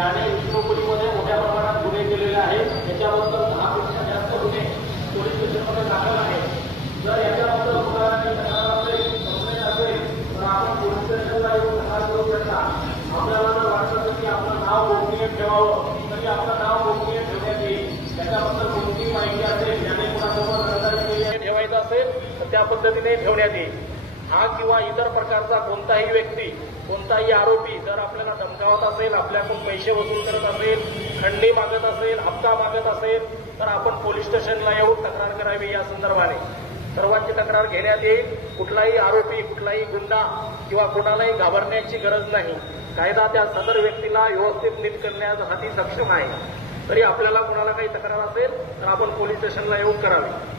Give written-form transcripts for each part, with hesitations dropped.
याने विष्णुपुरीमध्ये मोठ्या प्रमाणात गुन्हे केलेले आहेत। त्याच्याबद्दल 10 पेक्षा जास्त गुन्हे पोलीस स्टेशनमध्ये दाखल आहेत। जर याच्याबद्दल कुणालाही तक्रार असेल, कंप्लेंट असेल तर आपण पोलीस स्टेशनला येऊन तक्रार करू शकता। आपल्याला जर वाटतं की आपलं नाव गोपनीय ठेवावं तरी आपलं नाव गोपनीय ठेवण्यात येईल। त्याच्याबद्दल कोणतीही माहिती असेल, ज्याने कुणासोबत रहदारी ठेवायचं असेल तर त्या पद्धतीने ठेवण्यात येईल। हा किंवा इतर प्रकारचा कोणताही व्यक्ती, कोणताही आरोपी जर आपल्याला धमकावत असेल, आपल्याकडून पैसे वसूल करत असेल, खंडणी मागत असेल, हप्ता मागत असेल तर आपण पोलीस स्टेशनला येऊन तक्रार करावी। या संदर्भाने सर्वांची तक्रार घेण्यात येईल। कुठलाही आरोपी, कुठलाही गुंडा किंवा कोणालाही घाबरण्याची गरज नाही। कायदा त्या सदर व्यक्तीला व्यवस्थित नीट करण्यासाठी सक्षम आहे। तरी आपल्याला कुणाला काही तक्रार असेल तर आपण पोलीस स्टेशनला येऊन करावी।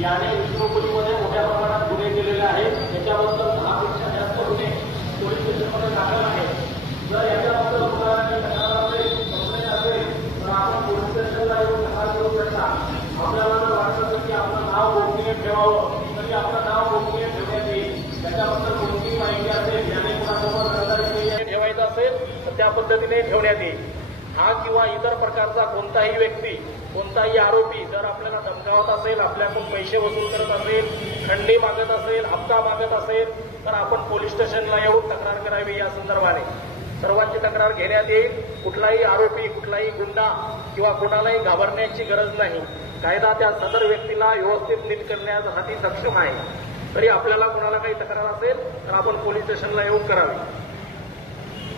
याने विष्णुपुरीमध्ये मोठ्या प्रमाणात गुन्हे केलेले आहेत। त्याच्याबद्दल 10 पेक्षा जास्त गुन्हे पोलीस स्टेशनमध्ये दाखल आहेत। जर याच्याबद्दल कुणालाही तक्रार असेल, कंप्लेंट असेल तर आपण पोलीस स्टेशनला येऊन तक्रार करू शकता। आपल्याला जर वाटतं की आपलं नाव गोपनीय ठेवावं तरी आपलं नाव गोपनीय ठेवण्यात येईल। त्याच्याबद्दल कोणतीही माहिती असेल, ज्याने कुणासोबत रहदारी ठेवायचं असेल तर त्या पद्धतीने ठेवण्यात येईल। हा किंवा इतर प्रकारचा कोणताही व्यक्ती, कोणताही आरोपी जर आपल्याला धमकावत असेल, आपल्याकडून पैसे वसूल करत असेल, खंडणी मागत असेल, हप्ता मागत असेल तर आपण पोलीस स्टेशनला येऊन तक्रार करावी। या संदर्भाने सर्वांची तक्रार घेण्यात येईल। कुठलाही आरोपी, कुठलाही गुंडा किंवा कोणालाही घाबरण्याची गरज नाही। कायदा त्या सदर व्यक्तीला व्यवस्थित नीट करण्यासाठी सक्षम आहे। तरी आपल्याला कुणाला काही तक्रार असेल तर आपण पोलीस स्टेशनला येऊन करावी।